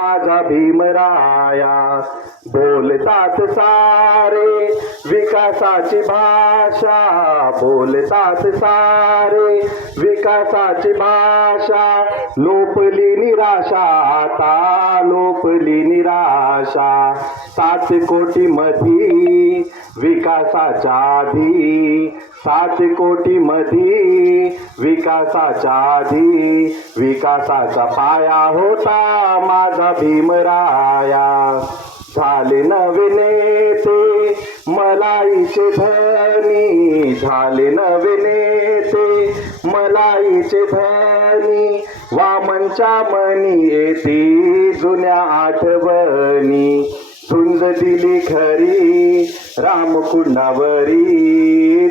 माझा भीमराया. बोलतात सारे विकासाची भाषा. बोलतात सारे विकासाची भाषा. लोपली निराशा आता लोपली निराशा. सात कोटी मधी विकासाच्या आधी सात कोटी मधी विकासाच्या आधी विकासाचा पाया होता माझा भीमराया. झाले नवीने ते मलाईचे धनी. झाले नवीने ते मलाईचे धनी. वामनच्या मनी येते जुन्या आठवणी. झुंज दिली खरी रामकुंडावरी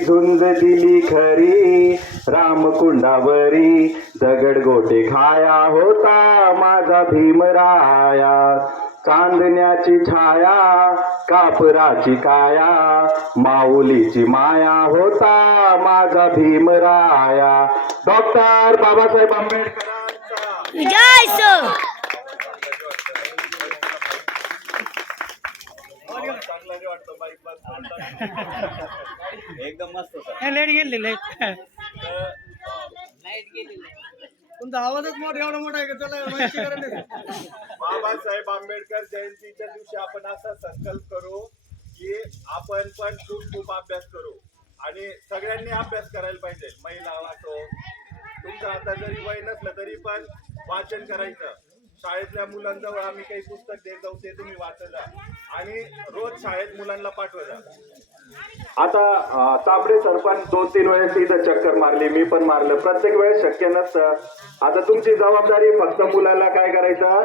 झुंज दिली खरी रामकुंडावरी दगड गोटे खाया होता माझा भीमराया चांदण्याची छाया कापराची काया. माऊलीची माया होता माझा भीमराया डॉक्टर बाबासाहेब आंबेडकर एकदम मस्त लाइट गेली लाइट. तुमचा आवाजच मोठा एवढा मोठा आहे का? त्याला. बाबासाहेब आंबेडकर जयंतीच्या दिवशी आपण असा संकल्प करू की आपण पण खूप खूप अभ्यास करू. आणि सगळ्यांनी अभ्यास करायला पाहिजे. महिला असो तुमचं आता जरी वय नसलं तरी पण वाचन करायचं. शाळेतल्या मुलांजवळ आम्ही काही पुस्तक देत जाऊ ते तुम्ही वाचत जा. आणि रोज शाळेत मुलांना पाठवत आता अं, तांबडे सरपंच दोन तीन वेळेस इथं चक्कर मारली मी पण मारलं. प्रत्येक वेळेस शक्य नसतं. आता तुमची जबाबदारी फक्त मुलाला काय करायचं?